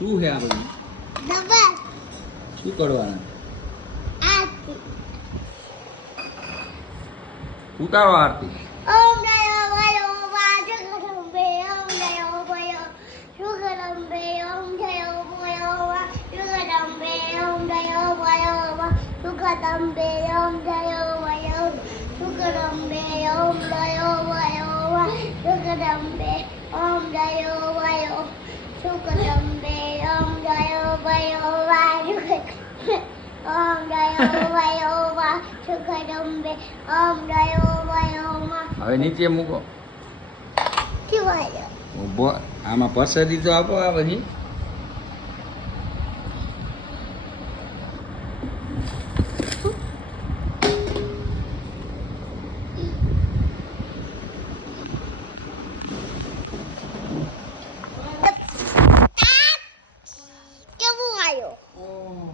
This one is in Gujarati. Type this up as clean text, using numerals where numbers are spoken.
શું છે આ બધું? શું કરવાના? ઉતારો આરતી. હવે નીચે મૂકો. ઊભો આમાં પસંદી તો આપો આ બધી.